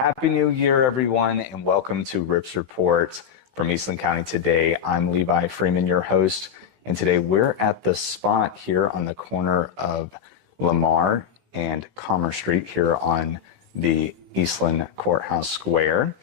Happy New Year, everyone, and welcome to Rips Report from Eastland County today. I'm Levi Freeman, your host, and today we're at the spot here on the corner of Lamar and Commerce Street here on the Eastland Courthouse Square.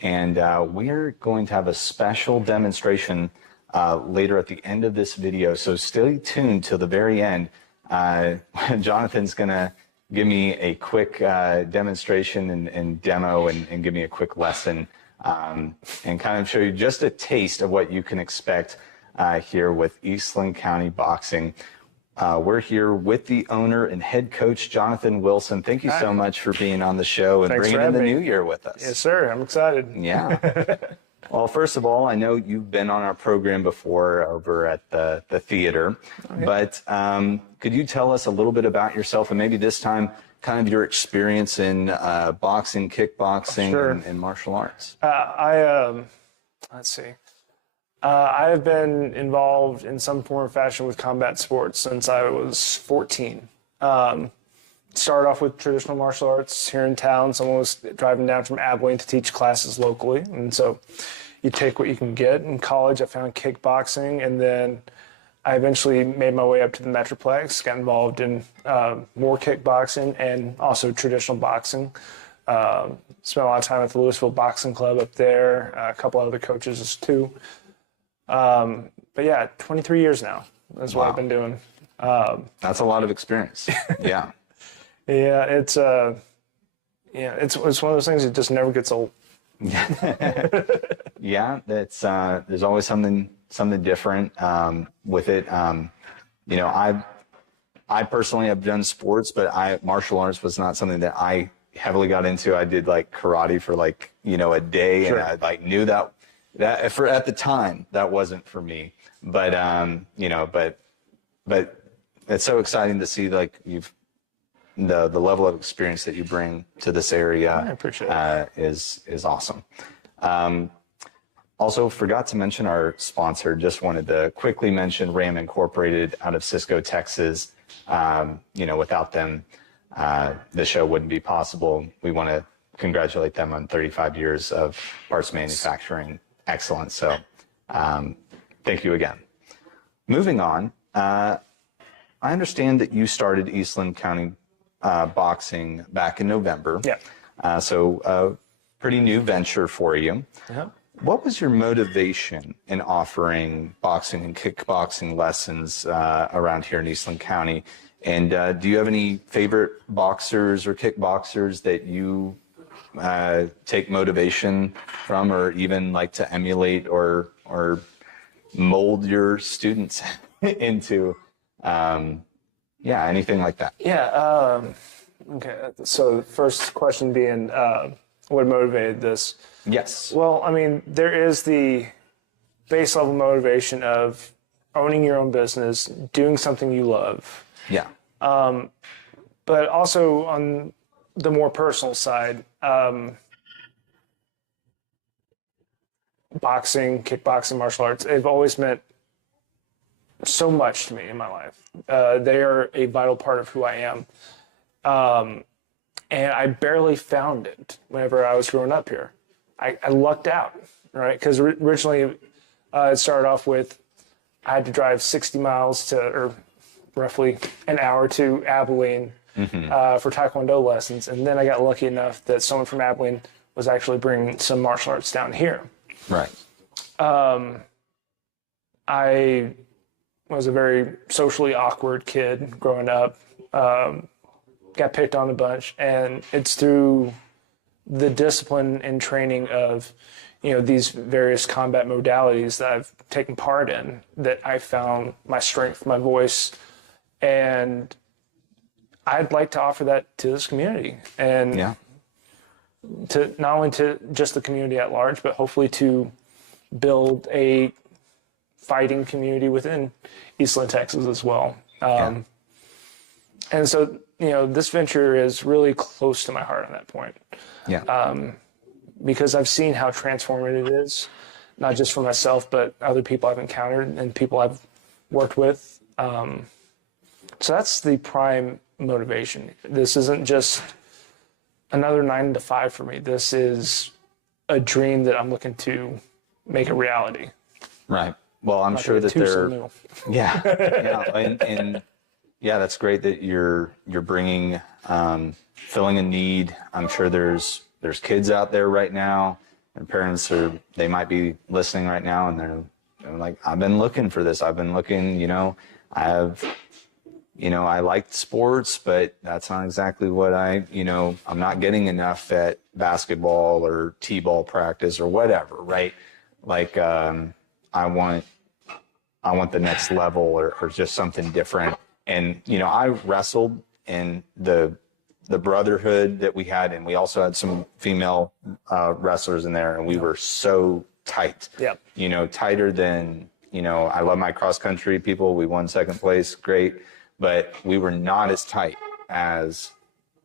And we're going to have a special demonstration later at the end of this video, so stay tuned till the very end. Johnathan's going to give me a quick demonstration and demo and give me a quick lesson and kind of show you just a taste of what you can expect here with Eastland County Boxing. We're here with the owner and head coach, Johnathan Wilson. Thank you so much for being on the show and bringing in the new year with us. Yes, sir. I'm excited. Yeah. Well, first of all, I know you've been on our program before over at the theater, but could you tell us a little bit about yourself and maybe this time kind of your experience in boxing, kickboxing, and martial arts? Let's see. I have been involved in some form or fashion with combat sports since I was 14. Started off with traditional martial arts here in town. Someone was driving down from Abilene to teach classes locally, and so you take what you can get. In college, I found kickboxing, and then I eventually made my way up to the Metroplex, got involved in more kickboxing and also traditional boxing. Spent a lot of time at the Louisville Boxing Club up there, a couple other coaches too. But yeah, 23 years now. That's what I've been doing. That's a lot of experience. Yeah. Yeah, it's one of those things that just never gets old. Yeah, that's there's always something different with it. You know, I personally have done sports, but martial arts was not something that I heavily got into. I did like karate for like, a day, and I like knew that for at the time that wasn't for me. But but it's so exciting to see like the level of experience that you bring to this area. I appreciate it. Is awesome. Also forgot to mention our sponsor. Just wanted to quickly mention Ram Incorporated out of Cisco, Texas. Without them, the show wouldn't be possible. We want to congratulate them on 35 years of parts manufacturing excellence. So thank you again. Moving on, I understand that you started Eastland County boxing back in November. Yeah. So a pretty new venture for you. Yeah. What was your motivation in offering boxing and kickboxing lessons around here in Eastland County? And do you have any favorite boxers or kickboxers that you take motivation from, or even like to emulate or mold your students into? Yeah, anything like that. Yeah. Okay. So the first question being, what motivated this? Yes. Well, I mean, there is the base level motivation of owning your own business, doing something you love. Yeah. But also on the more personal side, boxing, kickboxing, martial arts, they've always meant so much to me in my life. They are a vital part of who I am. And I barely found it whenever I was growing up here. I lucked out, right? Because originally it started off with I had to drive 60 miles or roughly an hour to Abilene for Taekwondo lessons. And then I got lucky enough that someone from Abilene was actually bringing some martial arts down here. Right. I was a very socially awkward kid growing up. Got picked on a bunch, and it's through the discipline and training of, these various combat modalities that I've taken part in that I found my strength, my voice, and I'd like to offer that to this community, and to not only to just the community at large, but hopefully to build a fighting community within Eastland, Texas as well. And so, this venture is really close to my heart on that point. Yeah. Because I've seen how transformative it is, not just for myself, but other people I've encountered and people I've worked with. So that's the prime motivation. This isn't just another 9 to 5 for me. This is a dream that I'm looking to make a reality. Right. Well, I'm sure that they're, yeah, and yeah, that's great that you're bringing, filling a need. I'm sure there's kids out there right now, and parents they might be listening right now, and they're like, I've been looking for this. I've been looking, I liked sports, but that's not exactly what I'm not getting enough at basketball or t-ball practice or whatever, right? Like, I want the next level or just something different. And, I wrestled in the brotherhood that we had, and we also had some female wrestlers in there, and we were so tight. Yep. Tighter than, I love my cross country people. We won second place. Great. But we were not as tight as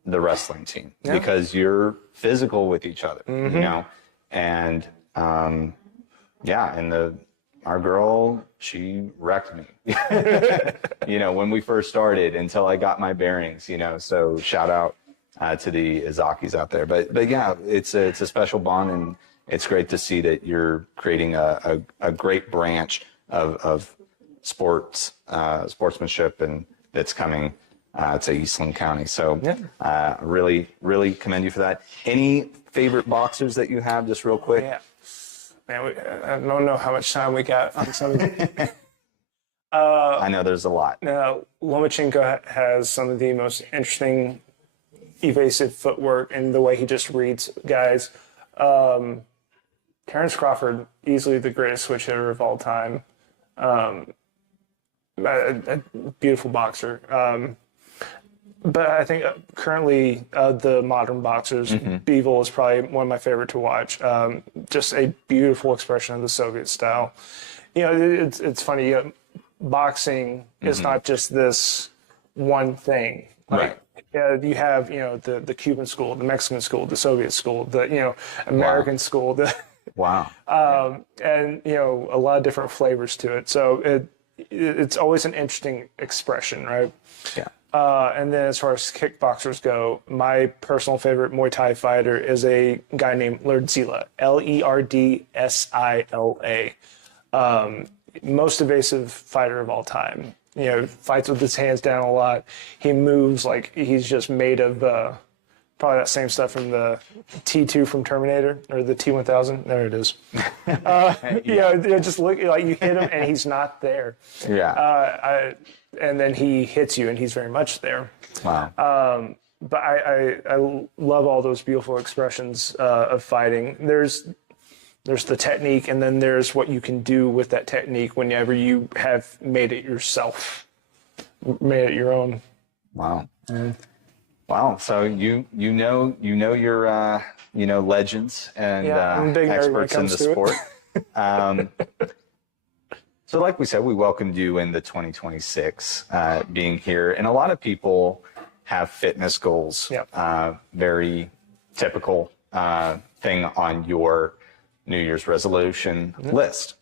the wrestling team because you're physical with each other, and, and our girl, she wrecked me, when we first started until I got my bearings, so shout out to the Izakis out there. But yeah, it's a special bond, and it's great to see that you're creating a great branch of sportsmanship, and that's coming to Eastland County. So really, really commend you for that. Any favorite boxers that you have, just real quick? Yeah. Man, I don't know how much time we got on some of these. I know there's a lot. Lomachenko has some of the most interesting evasive footwork and the way he just reads guys. Terrence Crawford, easily the greatest switch hitter of all time. A beautiful boxer. But I think currently the modern boxers, Bivol is probably one of my favorite to watch. Just a beautiful expression of the Soviet style. It's funny. Boxing is not just this one thing. Right. You have the Cuban school, the Mexican school, the Soviet school, the American school. Wow. And a lot of different flavors to it. So it's always an interesting expression, right? Yeah. And then as far as kickboxers go, my personal favorite Muay Thai fighter is a guy named Lerdsila, Lerdsila. Most evasive fighter of all time. Fights with his hands down a lot. He moves like he's just made of probably that same stuff from the T2 from Terminator, or the T1000. There it is. Just look like you hit him and he's not there. Yeah. And then he hits you and he's very much there. Wow. But I love all those beautiful expressions of fighting. There's the technique, and then there's what you can do with that technique whenever you have made it yourself, made it your own. Wow. Wow. So you know your legends and experts in the sport. So like we said, we welcomed you in the 2026 being here, and a lot of people have fitness goals. Yep. Very typical thing on your New Year's resolution list.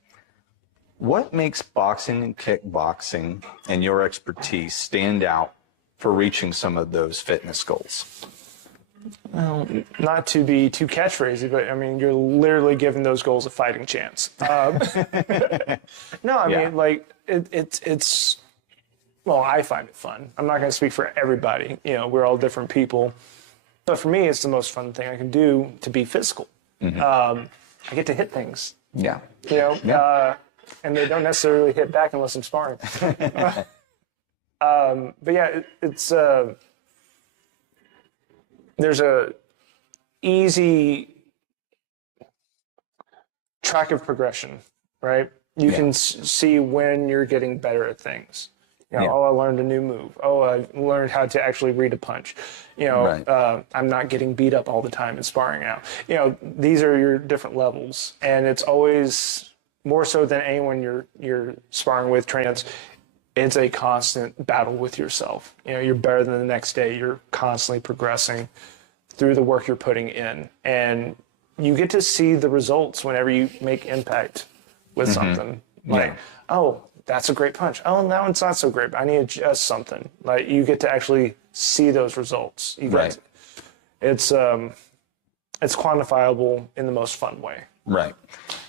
What makes boxing and kickboxing and your expertise stand out for reaching some of those fitness goals? Well, not to be too catchphrasy, but I mean, you're literally giving those goals a fighting chance. No, I mean, like it's. Well, I find it fun. I'm not going to speak for everybody. We're all different people, but for me, it's the most fun thing I can do to be physical. I get to hit things. Yeah. And they don't necessarily hit back unless I'm sparring. But yeah, it's there's a easy track of progression, right? You can see when you're getting better at things. Oh, I learned a new move. Oh, I learned how to actually read a punch. I'm not getting beat up all the time in sparring now. These are your different levels, and it's always more so than anyone you're sparring with, training. It's a constant battle with yourself. You're better than the next day. You're constantly progressing through the work you're putting in, and you get to see the results whenever you make impact with something. Oh, that's a great punch. Oh, now it's not so great. I need to adjust something. Like, you get to actually see those results. it's quantifiable in the most fun way. Right.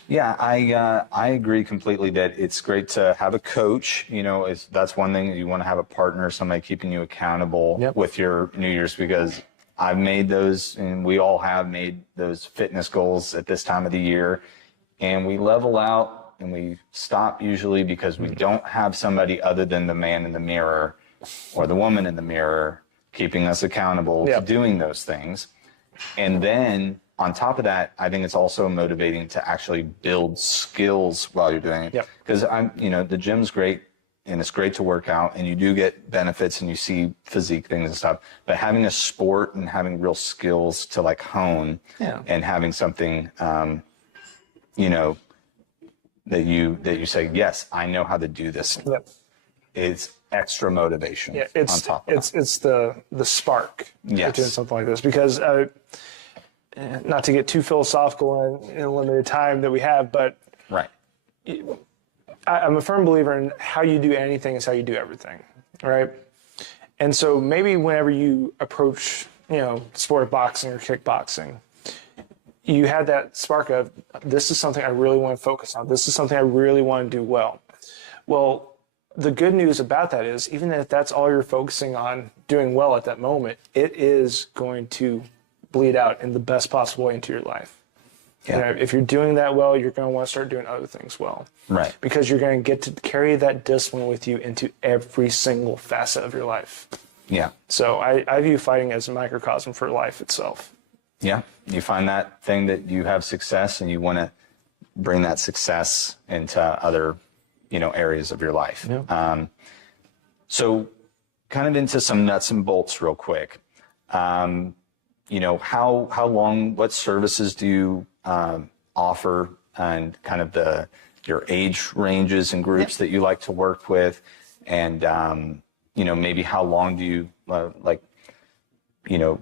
Yeah, I agree completely that it's great to have a coach. That's one thing. You want to have a partner, somebody keeping you accountable with your New Year's, because I've made those, and we all have made those fitness goals at this time of the year, and we level out and we stop usually because we don't have somebody other than the man in the mirror or the woman in the mirror keeping us accountable to doing those things. And then on top of that, I think it's also motivating to actually build skills while you're doing it. Because the gym's great and it's great to work out and you do get benefits and you see physique things and stuff. But having a sport and having real skills to like hone and having something, that you say, yes, I know how to do this. It's extra motivation on top of that. It's the spark of doing something like this, because not to get too philosophical in a limited time that we have, but I'm a firm believer in how you do anything is how you do everything, right? And so maybe whenever you approach, the sport of boxing or kickboxing, you had that spark of, this is something I really want to focus on. This is something I really want to do well. Well, the good news about that is, even if that's all you're focusing on doing well at that moment, it is going to bleed out in the best possible way into your life. If you're doing that well, you're going to want to start doing other things well. Right. Because you're going to get to carry that discipline with you into every single facet of your life. Yeah. So I view fighting as a microcosm for life itself. Yeah. You find that thing that you have success and you want to bring that success into other, areas of your life. Yeah. So kind of into some nuts and bolts real quick. How long, what services do you offer, and kind of your age ranges and groups that you like to work with, and maybe how long do you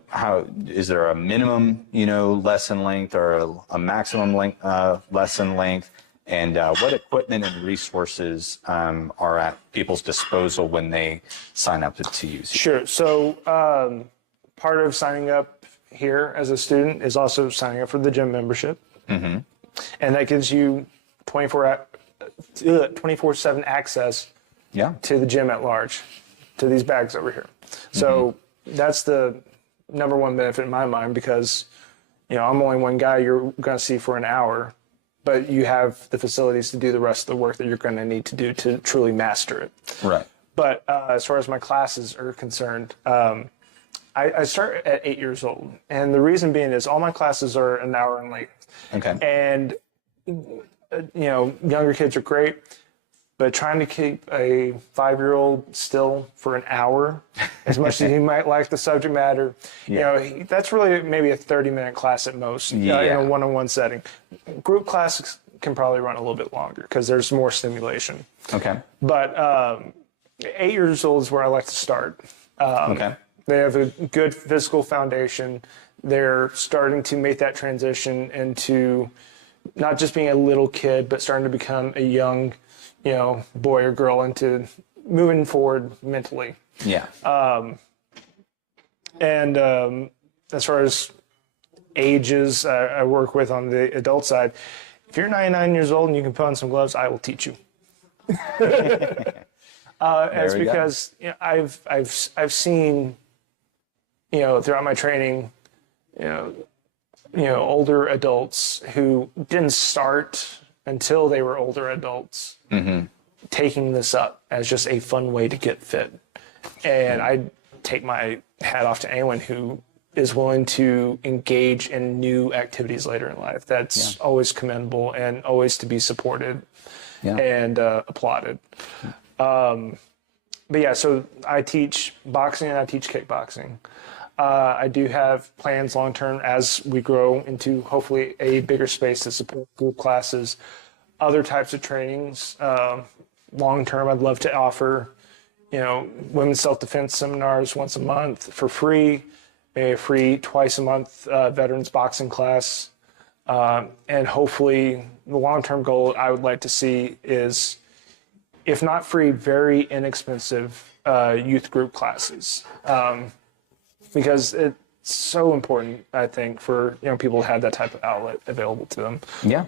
how is there a minimum lesson length or a maximum lesson length, and what equipment and resources are at people's disposal when they sign up to use you? Sure. So part of signing up here as a student is also signing up for the gym membership. Mm-hmm. And that gives you 24/7 access to the gym at large, to these bags over here. So that's the number one benefit in my mind, because I'm only one guy you're going to see for an hour, but you have the facilities to do the rest of the work that you're going to need to do to truly master it. Right. But as far as my classes are concerned, I start at 8 years old, and the reason being is all my classes are an hour in length. Okay. And younger kids are great, but trying to keep a 5-year-old still for an hour, as much as he might like the subject matter, that's really maybe a 30-minute class at most in a one-on-one setting. Group classes can probably run a little bit longer because there's more stimulation. Okay. But 8 years old is where I like to start. Okay. They have a good physical foundation. They're starting to make that transition into not just being a little kid, but starting to become a young, boy or girl, into moving forward mentally. Yeah. And as far as ages I work with on the adult side, if you're 99 years old and you can put on some gloves, I will teach you. It's because I've seen, throughout my training, older adults who didn't start until they were older adults, taking this up as just a fun way to get fit. And I take my hat off to anyone who is willing to engage in new activities later in life. That's always commendable and always to be supported and applauded. So I teach boxing and I teach kickboxing. I do have plans long-term as we grow into hopefully a bigger space to support group classes, other types of trainings. Long-term, I'd love to offer, women's self-defense seminars once a month for free, a free twice a month veterans boxing class. And hopefully the long-term goal I would like to see is, if not free, very inexpensive youth group classes. Because so important, I think, for young people to have that type of outlet available to them. Yeah.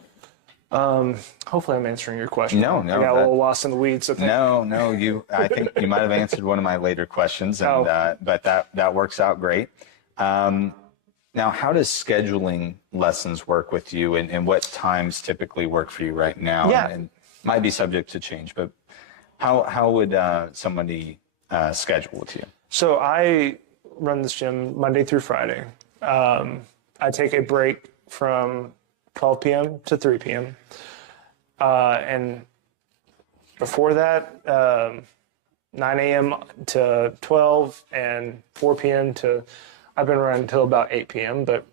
Hopefully I'm answering your question. No, I got a little lost in the weeds, I think. No. I think you might have answered one of my later questions, and but that works out great. Now, how does scheduling lessons work with you, and what times typically work for you right now? Yeah. And might be subject to change, but how would somebody schedule with you? So I run this gym Monday through Friday. I take a break from 12 p.m. to 3 p.m. And before that, 9 a.m. to 12 and 4 p.m. to, I've been running until about 8 p.m., but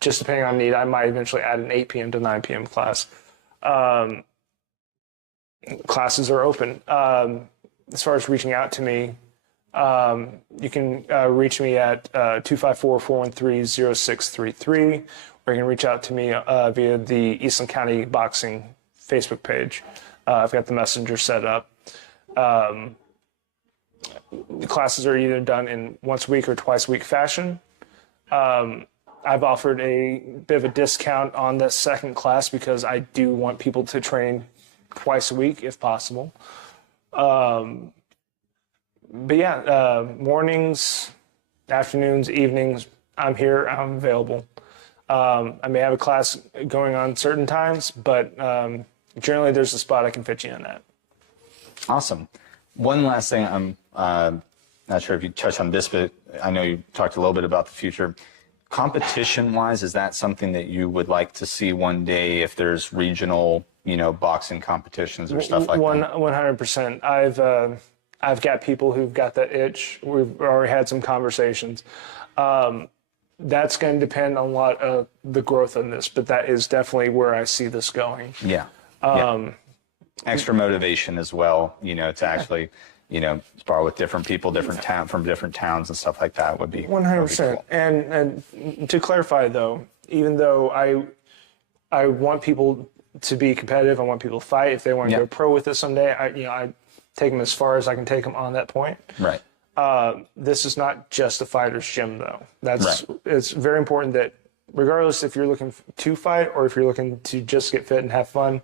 just depending on need, I might eventually add an 8 p.m. to 9 p.m. class. Classes are open. As far as reaching out to me, you can reach me at 254-413-0633, or you can reach out to me via the Eastland County Boxing Facebook page. I've got the messenger set up. The classes are either done in once a week or twice a week fashion. I've offered a bit of a discount on the second class because I do want people to train twice a week if possible. But yeah, mornings, afternoons, evenings, I'm here, I'm available. I may have a class going on certain times, but generally there's a spot I can fit you in at. Awesome. One last thing, I'm not sure if you touched on this, but I know you talked a little bit about the future. Competition-wise, is that something that you would like to see one day if there's regional, boxing competitions or stuff like that? 100%. I've got people who've got that itch. We've already had some conversations. That's going to depend on a lot of the growth in this, but that is definitely where I see this going. Yeah. Extra motivation as well, to actually, spar with different people, from different towns and stuff like that would be 100%. Cool. And to clarify though, even though I want people to be competitive, I want people to fight. If they want to go pro with it someday, I take them as far as I can take them on that point. Right. This is not just a fighter's gym though. Right. It's very important that regardless if you're looking to fight or if you're looking to just get fit and have fun,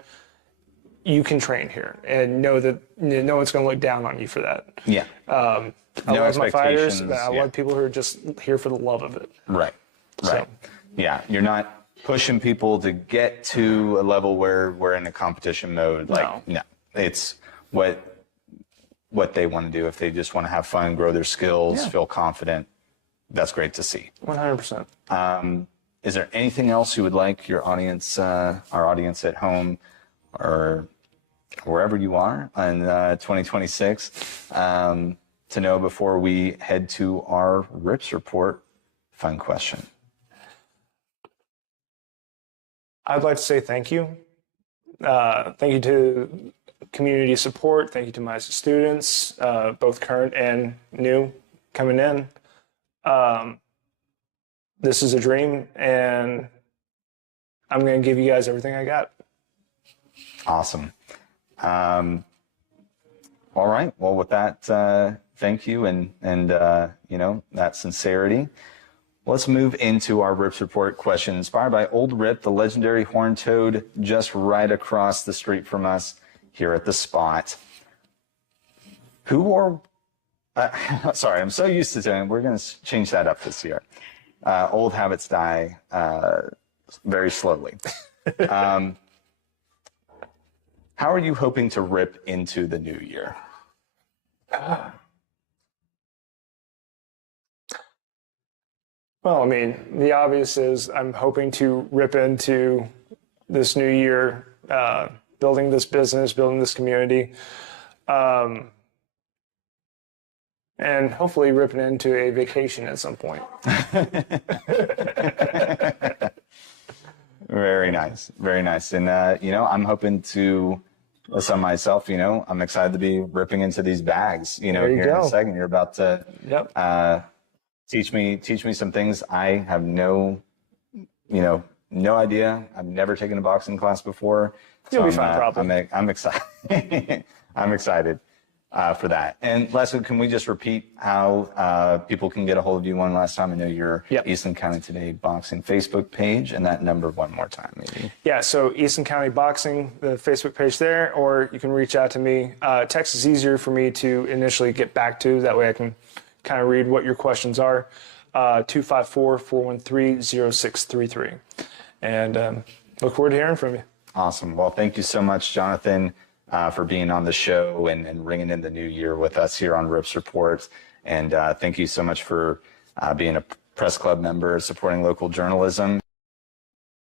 you can train here and know that no one's going to look down on you for that. Yeah. I love my fighters. I love people who are just here for the love of it. Right. So. Yeah. You're not pushing people to get to a level where we're in a competition mode. No. It's what they want to do. If they just want to have fun, grow their skills, feel confident, that's great to see. 100%. Is there anything else you would like your audience, our audience at home, or wherever you are in 2026, to know before we head to our RIPS report? Fun question. I'd like to say thank you. Thank you to community support. Thank you to my students, both current and new coming in. This is a dream, and I'm going to give you guys everything I got. Awesome. All right. Well, with that, thank you, and that sincerity. Let's move into our RIPS report question, inspired by Old Rip, the legendary horned toad, just right across the street from us here at the spot. Who wore? Sorry, I'm so used to doing. We're going to change that up this year. Old habits die very slowly. How are you hoping to rip into the new year? Well, I mean, the obvious is I'm hoping to rip into this new year, building this business, building this community, and hopefully ripping into a vacation at some point. Very nice. Very nice. And, I'm hoping to, listen, myself, I'm excited to be ripping into these bags, here in a second. You're about to teach me some things. I have no idea. I've never taken a boxing class before. You'll be fine, probably. I'm excited. I'm excited. for that. And lastly, can we just repeat how people can get a hold of you one last time? I know your Eastland County Today Boxing Facebook page, and that number one more time, maybe. Yeah, so Eastland County Boxing, the Facebook page there, or you can reach out to me. Text is easier for me to initially get back to. That way I can kind of read what your questions are. 254-413-0633. And look forward to hearing from you. Awesome. Well, thank you so much, Johnathan, for being on the show and ringing in the new year with us here on Rips Reports. And thank you so much for being a press club member, supporting local journalism.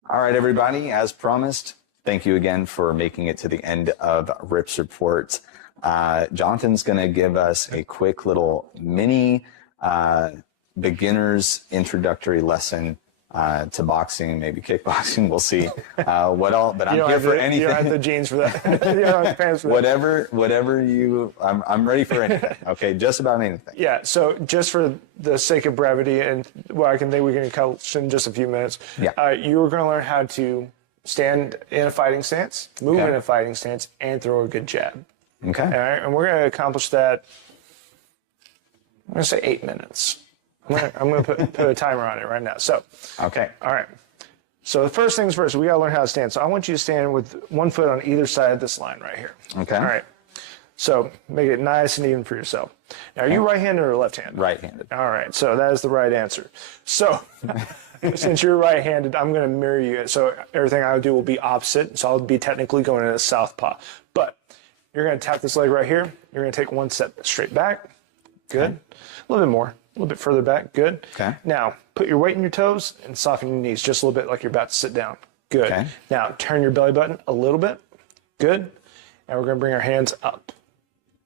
All right, everybody, as promised, thank you again for making it to the end of Rips Reports. Jonathan's going to give us a quick little mini beginner's introductory lesson to boxing, maybe kickboxing. We'll see what all. But I'm here for anything. You don't have the jeans for that. You don't have the pants for that. Whatever you. I'm ready for anything. Okay, just about anything. Yeah. So just for the sake of brevity, and I can think we can accomplish in just a few minutes. Yeah. You are going to learn how to stand in a fighting stance, move in a fighting stance, and throw a good jab. Okay. All right, and we're going to accomplish that. I'm going to say 8 minutes. I'm going to put a timer on it right now. So, okay. All right. So the first things first, we got to learn how to stand. So I want you to stand with one foot on either side of this line right here. Okay. All right. So make it nice and even for yourself. Now, are you right-handed or left-handed? Right-handed. All right. So that is the right answer. So since you're right-handed, I'm going to mirror you. So everything I would do will be opposite. So I'll be technically going in a southpaw. But you're going to tap this leg right here. You're going to take one step straight back. Good. A little bit more. A little bit further back. Good. Okay. Now, put your weight in your toes and soften your knees just a little bit like you're about to sit down. Good. Okay. Now, turn your belly button a little bit. Good. And we're going to bring our hands up.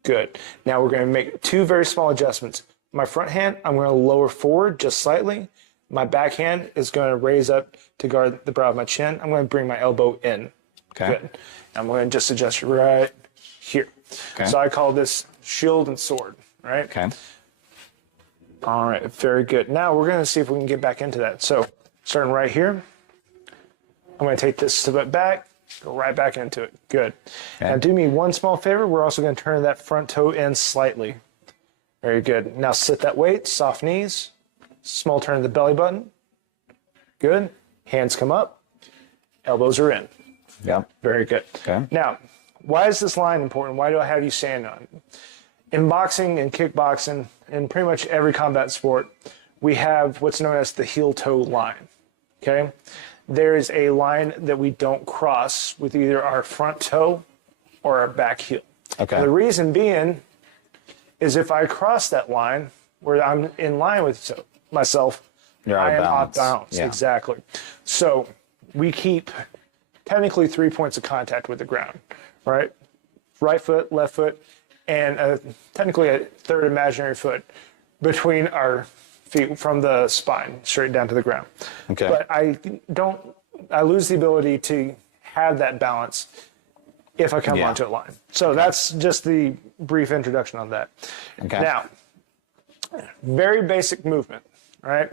Good. Now, we're going to make two very small adjustments. My front hand, I'm going to lower forward just slightly. My back hand is going to raise up to guard the brow of my chin. I'm going to bring my elbow in. Okay. Good. I'm going to just adjust right here. Okay. So I call this shield and sword, right? Okay. All right, very good. Now we're going to see if we can get back into that. So starting right here, I'm going to take this step back, go right back into it. Good. Okay. Now do me one small favor. We're also going to turn that front toe in slightly. Very good. Now sit that weight, soft knees, small turn of the belly button. Good. Hands come up, elbows are in. Yep. Very good. Okay. Now, why is this line important? Why do I have you stand on it? In boxing and kickboxing, and pretty much every combat sport, we have what's known as the heel-toe line, okay? There is a line that we don't cross with either our front toe or our back heel. Okay. The reason being is if I cross that line where I'm in line with myself, You're I out am of off balance. balance. Yeah. Exactly. So we keep technically 3 points of contact with the ground, right? Right foot, left foot, and technically a third imaginary foot between our feet from the spine straight down to the ground. Okay. But I lose the ability to have that balance if I come onto a line. So that's just the brief introduction on that. Okay. Now, very basic movement, right?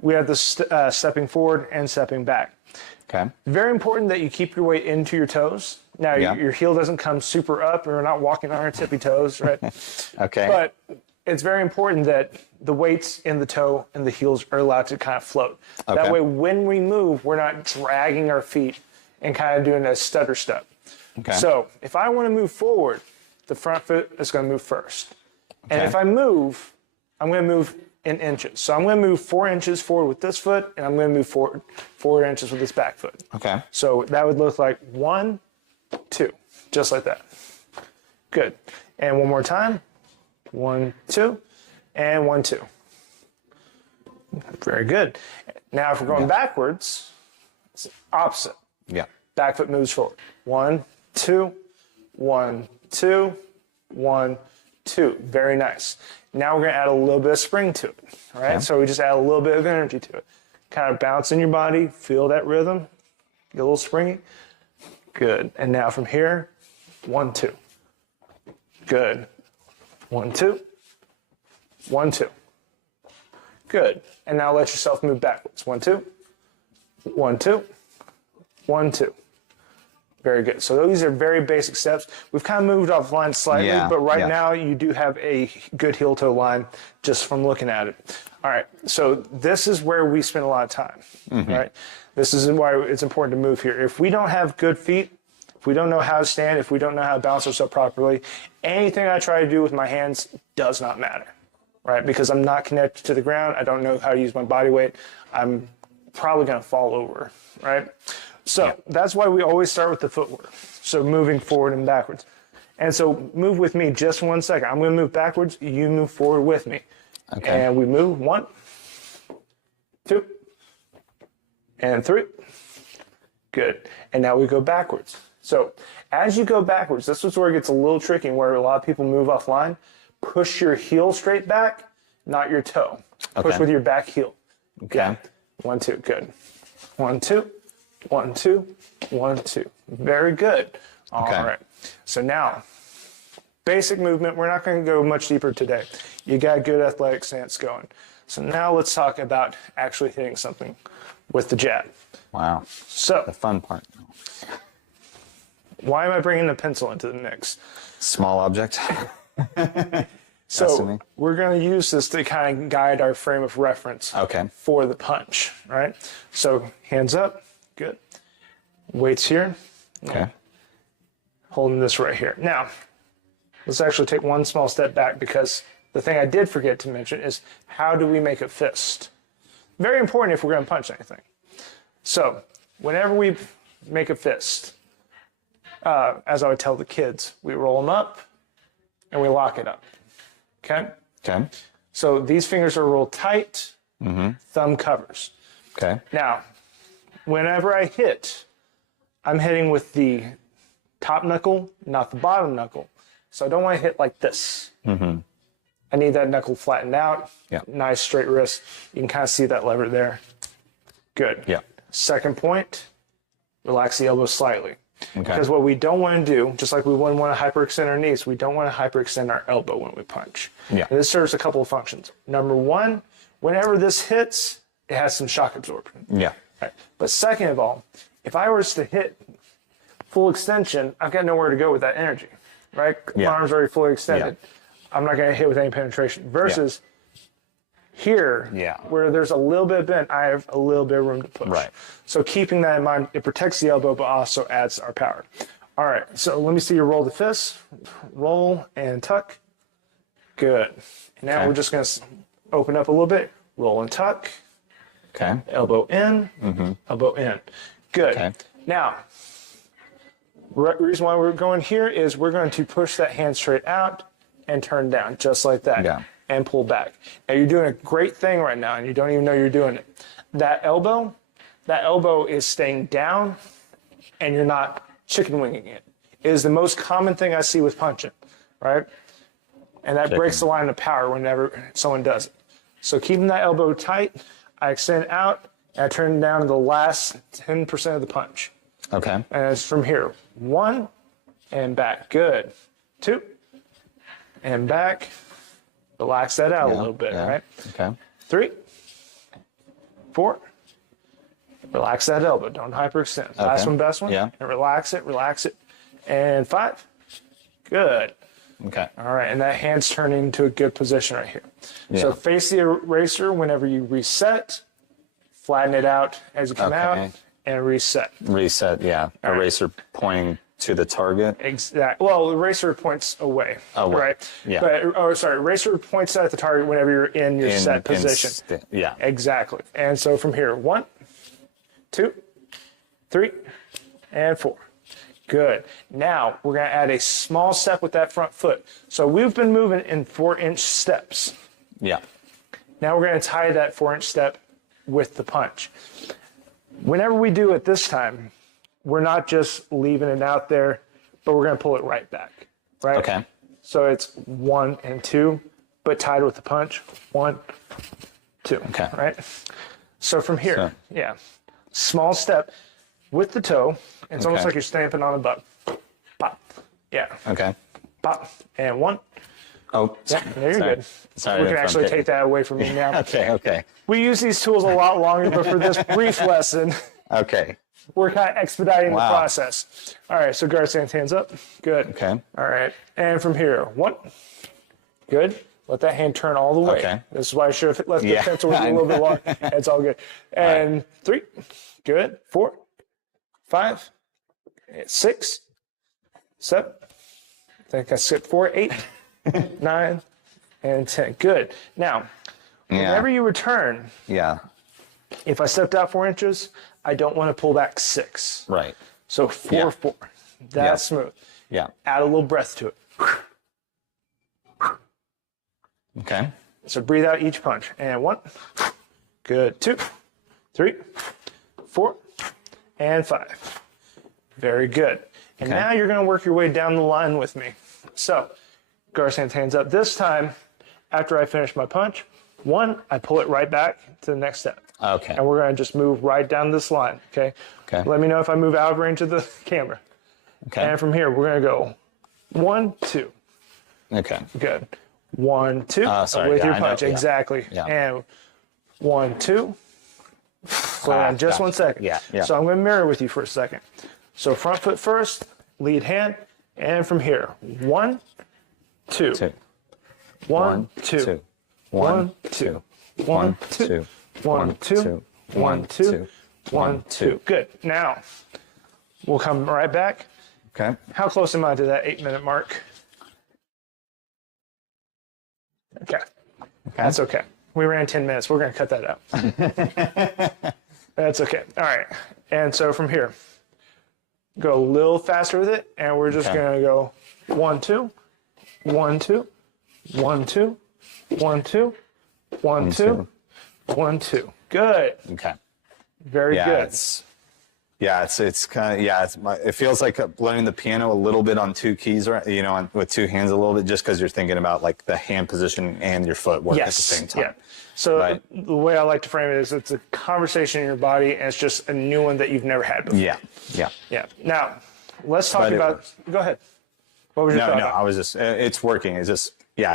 We have the stepping forward and stepping back. Okay. Very important that you keep your weight into your toes. Now, your heel doesn't come super up, or we're not walking on our tippy toes, right? Okay. But it's very important that the weights in the toe and the heels are allowed to kind of float. Okay. That way, when we move, we're not dragging our feet and kind of doing a stutter step. Okay. So if I want to move forward, the front foot is going to move first. And Okay. if I move, I'm going to move in inches. So I'm going to move 4 inches forward with this foot, and I'm going to move forward 4 inches with this back foot. Okay. So that would look like 1, 2, just like that. Good. And one more time. 1, 2, and 1, 2. Very good. Now, if we're going backwards, it's opposite. Yeah. Back foot moves forward. 1, 2, 1, 2, 1, 2. Very nice. Now we're going to add a little bit of spring to it. All right. Okay. So we just add a little bit of energy to it. Kind of bounce in your body, feel that rhythm, get a little springy. Good. And now from here, 1, 2. Good. 1, 2. 1, 2. Good. And now let yourself move backwards. 1, 2. 1, 2. 1, 2. Very good. So these are very basic steps. We've kind of moved offline slightly, but right now you do have a good heel-toe line just from looking at it. All right, so this is where we spend a lot of time, right? This is why it's important to move here. If we don't have good feet, if we don't know how to stand, if we don't know how to balance ourselves properly, anything I try to do with my hands does not matter, right? Because I'm not connected to the ground. I don't know how to use my body weight. I'm probably going to fall over, right? So that's why we always start with the footwork. So moving forward and backwards. And so move with me just 1 second. I'm going to move backwards. You move forward with me. Okay. And we move 1, 2, and 3. Good. And now we go backwards. So as you go backwards, this is where it gets a little tricky, where a lot of people move offline. Push your heel straight back, not your toe. Push with your back heel. Okay. 1, 2. Good. 1, 2. 1, 2, 1, 2. Very good. All right. So now, basic movement. We're not going to go much deeper today. You got a good athletic stance going. So now let's talk about actually hitting something with the jab. Wow. So The fun part. why am I bringing the pencil into the mix? Small object. So we're going to use this to kind of guide our frame of reference for the punch, right? So hands up. Good. Weights here. Okay. Holding this right here. Now, let's actually take one small step back, because the thing I did forget to mention is, how do we make a fist? Very important if we're going to punch anything. So whenever we make a fist, as I would tell the kids, we roll them up and we lock it up. Okay? Okay. So these fingers are rolled tight, thumb covers. Okay. Now, whenever I hit, I'm hitting with the top knuckle, not the bottom knuckle. So I don't want to hit like this. I need that knuckle flattened out. Yeah. Nice straight wrist. You can kind of see that lever there. Good. Yeah. Second point, relax the elbow slightly. Okay. Because what we don't want to do, just like we wouldn't want to hyperextend our knees, we don't want to hyperextend our elbow when we punch. Yeah. And this serves a couple of functions. Number one, whenever this hits, it has some shock absorption. Yeah. Right. But second of all, if I was to hit full extension, I've got nowhere to go with that energy, right? Yeah. My arm's already fully extended. I'm not going to hit with any penetration. Versus here, where there's a little bit of bend, I have a little bit of room to push. Right. So keeping that in mind, it protects the elbow, but also adds our power. All right, so let me see you roll the fist. Roll and tuck. Good. And now we're just going to open up a little bit. Roll and tuck. Okay. Elbow in, elbow in. Good. Okay. Now, reason why we're going here is we're going to push that hand straight out and turn down, just like that. Yeah. And pull back. Now, you're doing a great thing right now, and you don't even know you're doing it. That elbow is staying down, and you're not chicken winging it. It is the most common thing I see with punching, right? And that breaks the line of power whenever someone does it. So keeping that elbow tight, I extend out, and I turn down to the last 10% of the punch. Okay. And it's from here. 1, and back. Good. 2, and back. Relax that out a little bit, right? Okay. 3, 4. Relax that elbow. Don't hyperextend. Last one, best one. Yeah. And relax it, relax it. And 5. Good. Okay. All right, and that hand's turning to a good position right here. Yeah. So face the eraser whenever you reset, flatten it out as you come out, and reset. Reset, Eraser pointing to the target. Exactly. Well, the eraser points away. Right? Yeah. But, eraser points at the target whenever you're in your set position. Exactly. And so from here, 1, 2, 3, and 4. Good. Now, we're going to add a small step with that front foot. So we've been moving in 4-inch steps. Yeah. Now we're going to tie that 4-inch step with the punch. Whenever we do it this time, we're not just leaving it out there, but we're going to pull it right back. Right? Okay. So it's 1 and 2, but tied with the punch. 1, 2. Okay. Right? So from here, small step with the toe. It's almost like you're stamping on a bug. Pop. Yeah. Okay. Pop. And 1. Oh, Yeah, there you're good. Sorry. We can actually take that away from me now. Okay. We use these tools a lot longer, but for this brief lesson. Okay. we're kind of expediting the Wow. process. All right, so guard stance, hands up. Good. Okay. All right, and from here, 1. Good. Let that hand turn all the way. Okay. This is why I should have left the Yeah. pencil a little bit long. It's all good. And 3. Good. 4. 5. 6. 7. I think I skipped 4. 8. 9. And 10. Good. Now, whenever you return, Yeah. if I stepped out 4 inches, I don't want to pull back 6. Right. So 4, Yeah. 4. That's smooth. Yeah. Add a little breath to it. Okay. So breathe out each punch. And 1. Good. 2, 3, 4, and 5. Very good. And now you're going to work your way down the line with me. So, guard stance, hands up. This time, after I finish my punch, 1, I pull it right back to the next step. Okay. And we're going to just move right down this line, okay? Okay. Let me know if I move out of range of the camera. Okay. And from here, we're going to go 1, 2. Okay. Good. 1, 2. Sorry, With yeah, your I know, punch. yeah. Exactly. Yeah. And 1, 2. Slow down just gotcha. 1 second. Yeah, yeah. So I'm going to mirror with you for a second. So front foot first, lead hand, and from here, 1, 2. 2. 1, 2. 1, 2. 1, 2. 1, 2. 1, 2. 1, 2. Good. Now, we'll come right back. Okay. How close am I to that 8-minute mark? Okay. That's okay. We ran 10 minutes. We're going to cut that out. That's okay. All right. And so from here, go a little faster with it, and we're just going to go 1, 2, 1, 2, 1, 2, 1, 2, 1, 2, 1, 2. Good. Okay. Very good. It's kind of, it feels like learning the piano a little bit on 2 keys, right? You know, with 2 hands a little bit, just because you're thinking about like the hand position and your footwork at the same time. Yeah. So Right. the way I like to frame it is it's a conversation in your body, and it's just a new one that you've never had before. Yeah. Yeah. Yeah. Now, let's talk But it about. works. Go ahead. What was your No, thought? no, I was just, it's working. It's just, you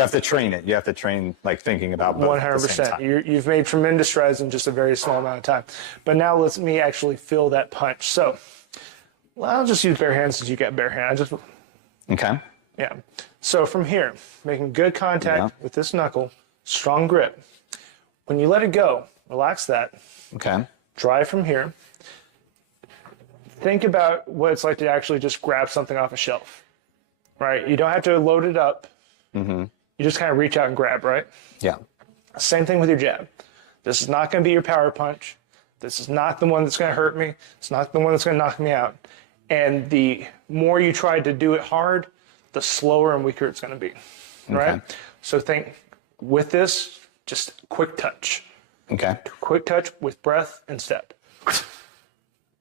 have to train it. You have to train, like, thinking about both at the same 100%. time. You've made tremendous strides in just a very small amount of time. But now let me actually feel that punch. So, I'll just use bare hands since you got bare hands. Okay. Yeah. So from here, making good contact with this knuckle, strong grip. When you let it go, relax that. Okay. Drive from here. Think about what it's like to actually just grab something off a shelf, right? You don't have to load it up. You just kind of reach out and grab, right? Yeah. Same thing with your jab. This is not going to be your power punch. This is not the one that's going to hurt me. It's not the one that's going to knock me out. And the more you try to do it hard, the slower and weaker it's going to be, right? Okay. So think with this, just quick touch. Okay. Quick touch with breath and step.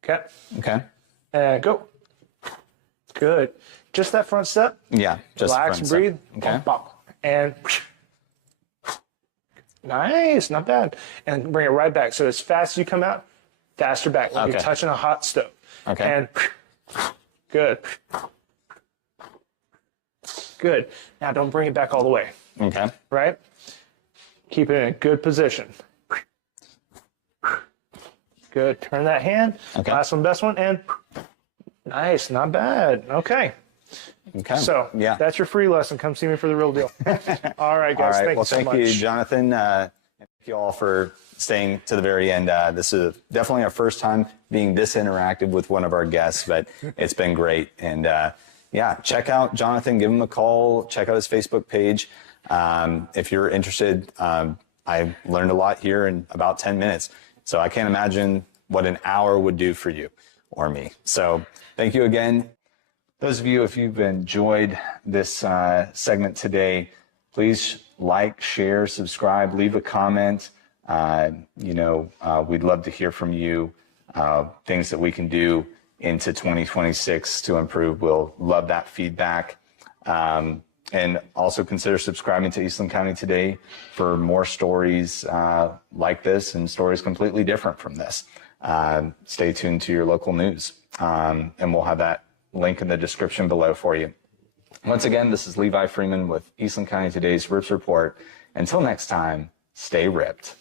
Okay. Okay. And go. Good. Just that front step. Yeah. Just Relax and front breathe. step. Okay. Bop, bop. And nice, not bad. And bring it right back. So as fast as you come out, faster back. Like you're Okay. touching a hot stove. Okay. And good. Good. Now don't bring it back all the way, Okay. right? Keep it in a good position. Good. Turn that hand. Okay. Last one, best one, and nice, not bad. Okay. Okay. So yeah. that's your free lesson. Come see me for the real deal. All right, guys. All right. Thank Well, you so thank much. you, Jonathan. Thank you all for staying to the very end. This is definitely our first time being this interactive with one of our guests, but it's been great. And yeah, check out Jonathan, give him a call, check out his Facebook page. If you're interested, I learned a lot here in about 10 minutes. So I can't imagine what an hour would do for you or me. So thank you again. Those of you, if you've enjoyed this segment today, please like, share, subscribe, leave a comment. We'd love to hear from you. Things that we can do into 2026 to improve. We'll love that feedback. And also consider subscribing to Eastland County Today for more stories like this and stories completely different from this. Stay tuned to your local news. And we'll have that link in the description below for you. Once again, this is Levi Freeman with Eastland County Today's Rips Report. Until next time, stay ripped.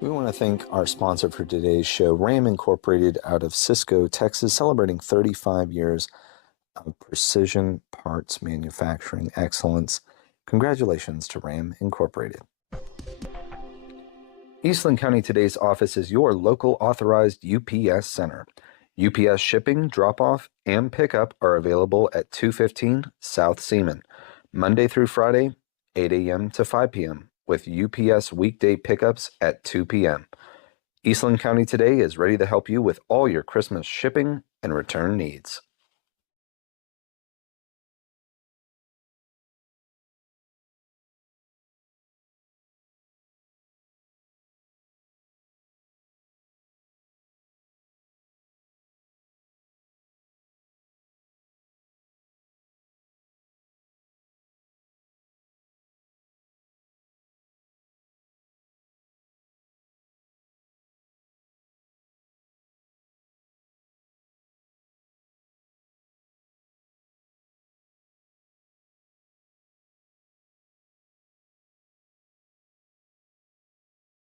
We want to thank our sponsor for today's show, Ram Incorporated out of Cisco, Texas, celebrating 35 years of precision parts manufacturing excellence. Congratulations to Ram Incorporated. Eastland County Today's office is your local authorized UPS center. UPS shipping, drop-off, and pickup are available at 215 South Seaman, Monday through Friday, 8 a.m. to 5 p.m., with UPS weekday pickups at 2 p.m. Eastland County Today is ready to help you with all your Christmas shipping and return needs.